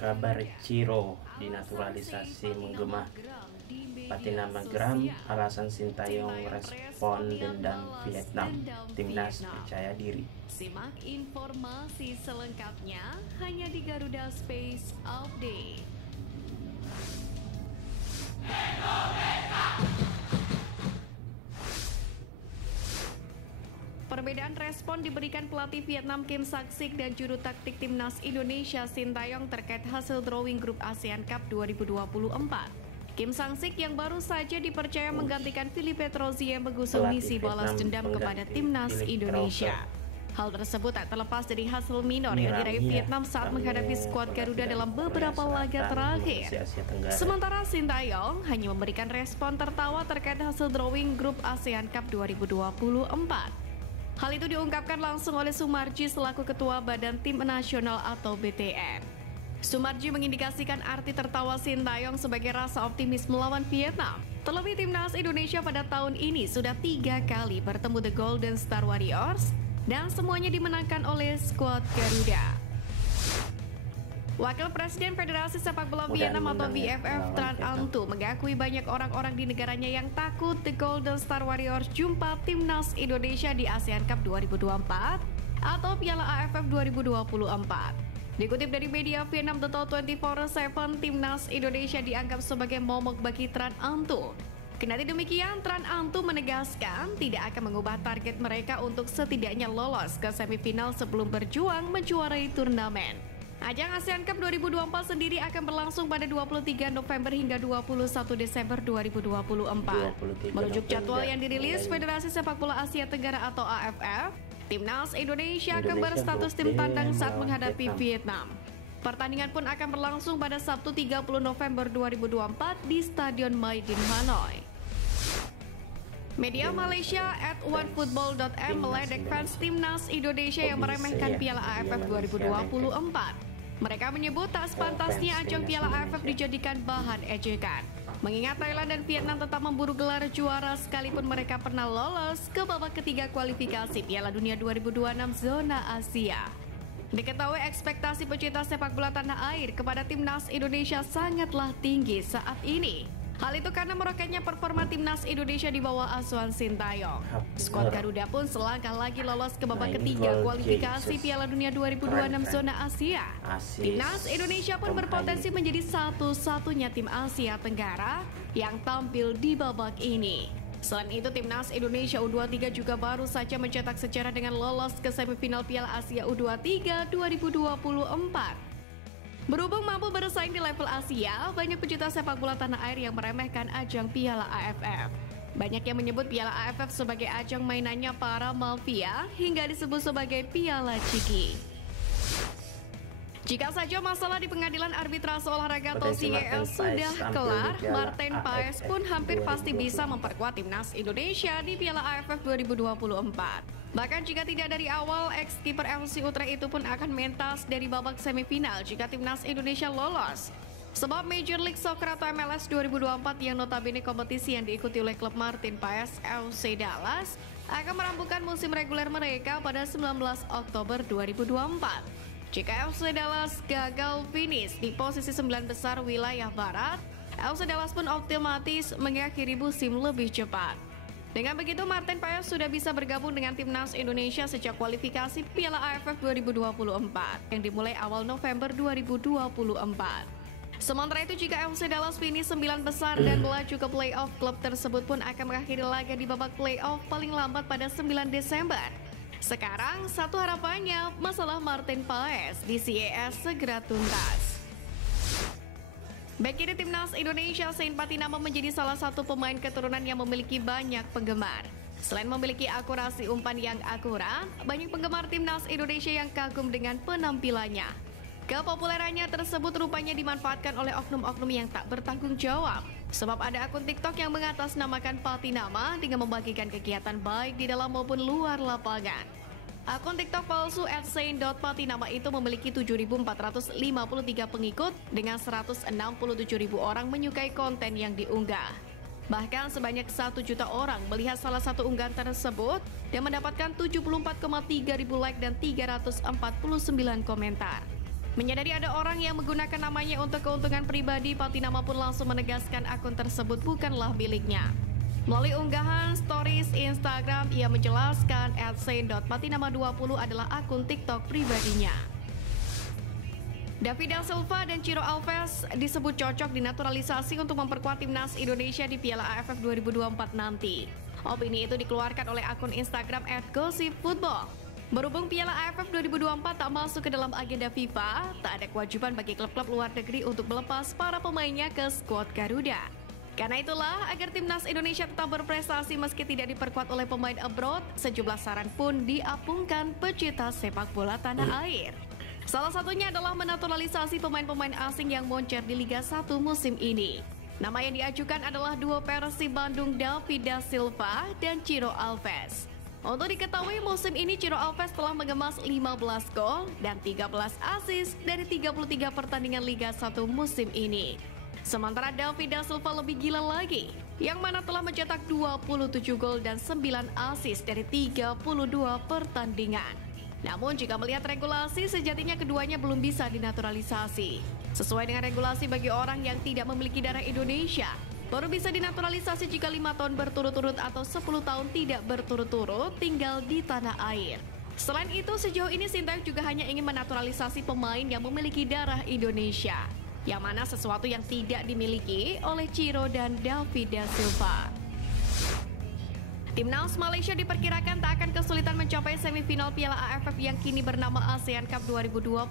Kabar Ciro dinaturalisasi menggema. Patina Magram, alasan Sintayong respon dendam Vietnam. Timnas percaya diri. Simak informasi selengkapnya hanya di Garuda Space Update. Perbedaan respon diberikan pelatih Vietnam Kim Sak-sik dan juru taktik Timnas Indonesia Sintayong terkait hasil drawing grup ASEAN Cup 2024. Kim Sak-sik yang baru saja dipercaya menggantikan Philippe Troussier mengusung misi balas dendam kepada Timnas Indonesia. Hal tersebut tak terlepas dari hasil minor yang diraih Vietnam saat menghadapi skuad Garuda dalam beberapa laga terakhir. Sementara Sintayong hanya memberikan respon tertawa terkait hasil drawing grup ASEAN Cup 2024. Hal itu diungkapkan langsung oleh Sumarji selaku Ketua Badan Tim Nasional atau BTN. Sumarji mengindikasikan arti tertawa Sintayong sebagai rasa optimis melawan Vietnam. Terlebih Timnas Indonesia pada tahun ini sudah 3 kali bertemu The Golden Star Warriors dan semuanya dimenangkan oleh skuad Garuda. Wakil Presiden Federasi Sepak Bola Vietnam atau VFF Tran Anh Tu mengakui banyak orang-orang di negaranya yang takut The Golden Star Warriors jumpa Timnas Indonesia di ASEAN Cup 2024 atau Piala AFF 2024. Dikutip dari media Vietnam Total 24/7, Timnas Indonesia dianggap sebagai momok bagi Tran Anh Tu. Kendati demikian, Tran Anh Tu menegaskan tidak akan mengubah target mereka untuk setidaknya lolos ke semifinal sebelum berjuang menjuarai turnamen. Ajang ASEAN Cup 2024 sendiri akan berlangsung pada 23 November hingga 21 Desember 2024. Merujuk jadwal yang dirilis Federasi Sepak Bola Asia Tenggara atau AFF, Timnas Indonesia akan berstatus tim tandang saat menghadapi Vietnam. Pertandingan pun akan berlangsung pada Sabtu 30 November 2024 di Stadion Maidin Hanoi. Media Malaysia @onefootball.m meledek fans Timnas Indonesia yang meremehkan Piala AFF 2024. Mereka menyebut tak sepantasnya ajang Piala AFF dijadikan bahan ejekan. Mengingat Thailand dan Vietnam tetap memburu gelar juara sekalipun mereka pernah lolos ke babak ketiga kualifikasi Piala Dunia 2026 zona Asia. Diketahui ekspektasi pecinta sepak bola tanah air kepada Timnas Indonesia sangatlah tinggi saat ini. Hal itu karena meroketnya performa Timnas Indonesia di bawah asuhan Sintayong. Skuad Garuda pun selangkah lagi lolos ke babak ketiga kualifikasi Piala Dunia 2026 zona Asia. Timnas Indonesia pun berpotensi menjadi satu-satunya tim Asia Tenggara yang tampil di babak ini. Selain itu, Timnas Indonesia U23 juga baru saja mencetak sejarah dengan lolos ke semifinal Piala Asia U23 2024. Berhubung mampu bersaing di level Asia, banyak pecinta sepak bola tanah air yang meremehkan ajang Piala AFF. Banyak yang menyebut Piala AFF sebagai ajang mainannya para mafia hingga disebut sebagai Piala Ciki. Jika saja masalah di pengadilan arbitrase olahraga atau CAL sudah kelar, Martin Paes pun hampir pasti bisa memperkuat Timnas Indonesia di Piala AFF 2024. Bahkan jika tidak dari awal, ex-kiper FC Utrecht itu pun akan mentas dari babak semifinal jika Timnas Indonesia lolos. Sebab Major League Soccer atau MLS 2024 yang notabene kompetisi yang diikuti oleh klub Martin Paes FC Dallas akan merampungkan musim reguler mereka pada 19 Oktober 2024. Jika FC Dallas gagal finish di posisi 9 besar wilayah barat, FC Dallas pun otomatis mengakhiri musim lebih cepat. Dengan begitu, Martin Paes sudah bisa bergabung dengan Timnas Indonesia sejak kualifikasi Piala AFF 2024 yang dimulai awal November 2024. Sementara itu, jika FC Dallas finish 9 besar dan melaju ke playoff, klub tersebut pun akan mengakhiri laga di babak playoff paling lambat pada 9 Desember. Sekarang, satu harapannya, masalah Martin Paes di CAS segera tuntas. Bek kiri Timnas Indonesia Saint Patinama menjadi salah satu pemain keturunan yang memiliki banyak penggemar. Selain memiliki akurasi umpan yang akurat, banyak penggemar Timnas Indonesia yang kagum dengan penampilannya. Kepopulerannya tersebut rupanya dimanfaatkan oleh oknum-oknum yang tak bertanggung jawab. Sebab ada akun TikTok yang mengatasnamakan Patinama dengan membagikan kegiatan baik di dalam maupun luar lapangan. Akun TikTok palsu @saint.patinama itu memiliki 7.453 pengikut dengan 167.000 orang menyukai konten yang diunggah. Bahkan sebanyak 1 juta orang melihat salah satu unggahan tersebut dan mendapatkan 74,3 ribu like dan 349 komentar. Menyadari ada orang yang menggunakan namanya untuk keuntungan pribadi, Patinama pun langsung menegaskan akun tersebut bukanlah miliknya. Melalui unggahan stories Instagram, ia menjelaskan @sain.patinama20 adalah akun TikTok pribadinya. David da Silva dan Ciro Alves disebut cocok dinaturalisasi untuk memperkuat timnas Indonesia di Piala AFF 2024 nanti. Opini itu dikeluarkan oleh akun Instagram @gossipfootball. Berhubung Piala AFF 2024 tak masuk ke dalam agenda FIFA, tak ada kewajiban bagi klub-klub luar negeri untuk melepas para pemainnya ke skuad Garuda. Karena itulah, agar timnas Indonesia tetap berprestasi meski tidak diperkuat oleh pemain abroad, sejumlah saran pun diapungkan pecinta sepak bola tanah air. Salah satunya adalah menaturalisasi pemain-pemain asing yang moncer di Liga 1 musim ini. Nama yang diajukan adalah duo Persib Bandung David da Silva dan Ciro Alves. Untuk diketahui, musim ini Ciro Alves telah mengemas 15 gol dan 13 assist dari 33 pertandingan Liga 1 musim ini. Sementara David da Silva lebih gila lagi, yang mana telah mencetak 27 gol dan 9 assist dari 32 pertandingan. Namun jika melihat regulasi, sejatinya keduanya belum bisa dinaturalisasi. Sesuai dengan regulasi bagi orang yang tidak memiliki darah Indonesia, baru bisa dinaturalisasi jika 5 tahun berturut-turut atau 10 tahun tidak berturut-turut tinggal di tanah air. Selain itu, sejauh ini Sintayong juga hanya ingin menaturalisasi pemain yang memiliki darah Indonesia, yang mana sesuatu yang tidak dimiliki oleh Ciro dan David da Silva. Timnas Malaysia diperkirakan tak akan kesulitan mencapai semifinal Piala AFF yang kini bernama ASEAN Cup 2024.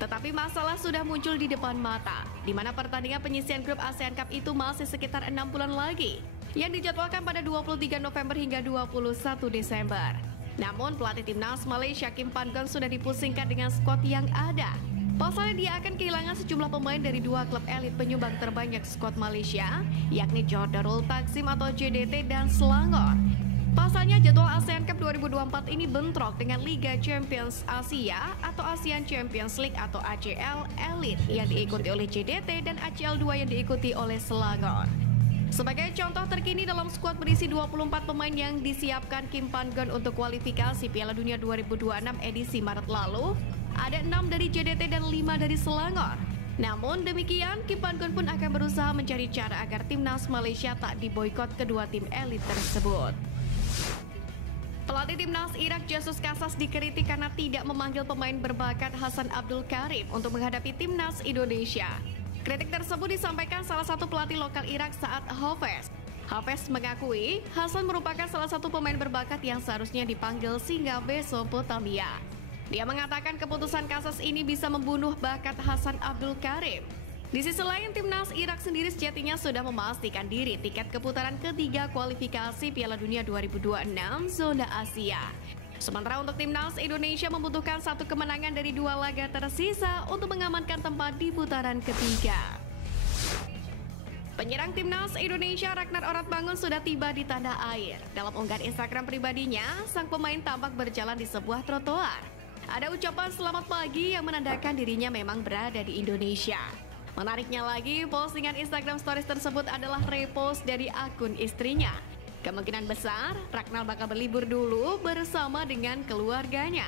Tetapi masalah sudah muncul di depan mata, di mana pertandingan penyisian grup ASEAN Cup itu masih sekitar 6 bulan lagi, yang dijadwalkan pada 23 November hingga 21 Desember. Namun pelatih timnas Malaysia Kim Pan-gon sudah dipusingkan dengan skuad yang ada. Pasalnya dia akan kehilangan sejumlah pemain dari 2 klub elit penyumbang terbanyak skuad Malaysia, yakni Johor Darul Takzim atau JDT dan Selangor. Pasalnya jadwal ASEAN Cup 2024 ini bentrok dengan Liga Champions Asia atau ASEAN Champions League atau ACL Elite yang diikuti oleh JDT dan ACL 2 yang diikuti oleh Selangor. Sebagai contoh terkini, dalam skuad berisi 24 pemain yang disiapkan Kim Pan-gon untuk kualifikasi Piala Dunia 2026 edisi Maret lalu, ada 6 dari JDT dan 5 dari Selangor. Namun demikian, Kim Pan-gon pun akan berusaha mencari cara agar timnas Malaysia tak diboikot kedua tim elit tersebut. Pelatih timnas Irak Jesus Casas dikritik karena tidak memanggil pemain berbakat Hasan Abdul Karim untuk menghadapi timnas Indonesia. Kritik tersebut disampaikan salah satu pelatih lokal Irak Saad Hafez. Hafez mengakui Hasan merupakan salah satu pemain berbakat yang seharusnya dipanggil singa Mesopotamia. Dia mengatakan keputusan Casas ini bisa membunuh bakat Hasan Abdul Karim. Di sisi lain, timnas Irak sendiri sejatinya sudah memastikan diri tiket keputaran ketiga kualifikasi Piala Dunia 2026 zona Asia. Sementara untuk timnas Indonesia membutuhkan 1 kemenangan dari 2 laga tersisa untuk mengamankan tempat di putaran ketiga. Penyerang timnas Indonesia Ragnar Oratmangun sudah tiba di tanah air. Dalam unggahan Instagram pribadinya, sang pemain tampak berjalan di sebuah trotoar. Ada ucapan selamat pagi yang menandakan dirinya memang berada di Indonesia. Menariknya lagi, postingan Instagram Stories tersebut adalah repost dari akun istrinya. Kemungkinan besar, Ragnar bakal berlibur dulu bersama dengan keluarganya.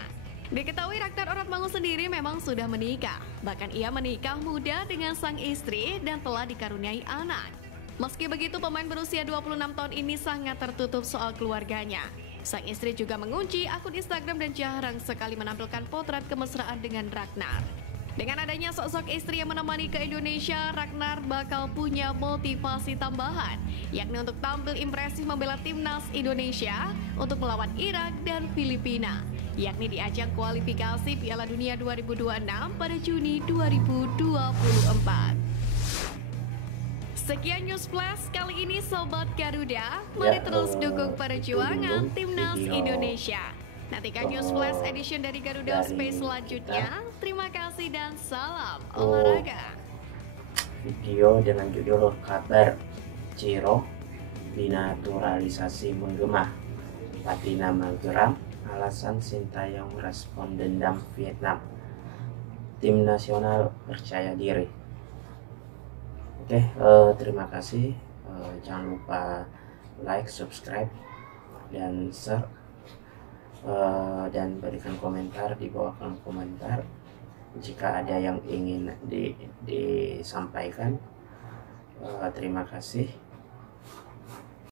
Diketahui Ragnar Oratmangun sendiri memang sudah menikah. Bahkan ia menikah muda dengan sang istri dan telah dikaruniai anak. Meski begitu, pemain berusia 26 tahun ini sangat tertutup soal keluarganya. Sang istri juga mengunci akun Instagram dan jarang sekali menampilkan potret kemesraan dengan Ragnar. Dengan adanya sosok istri yang menemani ke Indonesia, Ragnar bakal punya motivasi tambahan, yakni untuk tampil impresif membela timnas Indonesia untuk melawan Irak dan Filipina, yakni di ajang kualifikasi Piala Dunia 2026 pada Juni 2024. Sekian News Flash kali ini Sobat Garuda, mari terus dukung perjuangan timnas Indonesia. Nantikan News Flash edition dari Garuda Space selanjutnya. Terima kasih dan salam olahraga. Video dengan judul kabar Ciro dinaturalisasi menggema, Patinama geram, alasan Sintayong respon dendam Vietnam, tim nasional percaya diri. Oke, terima kasih. Jangan lupa like, subscribe, dan share. Dan berikan komentar di bawah kolom komentar. Jika ada yang ingin disampaikan, terima kasih.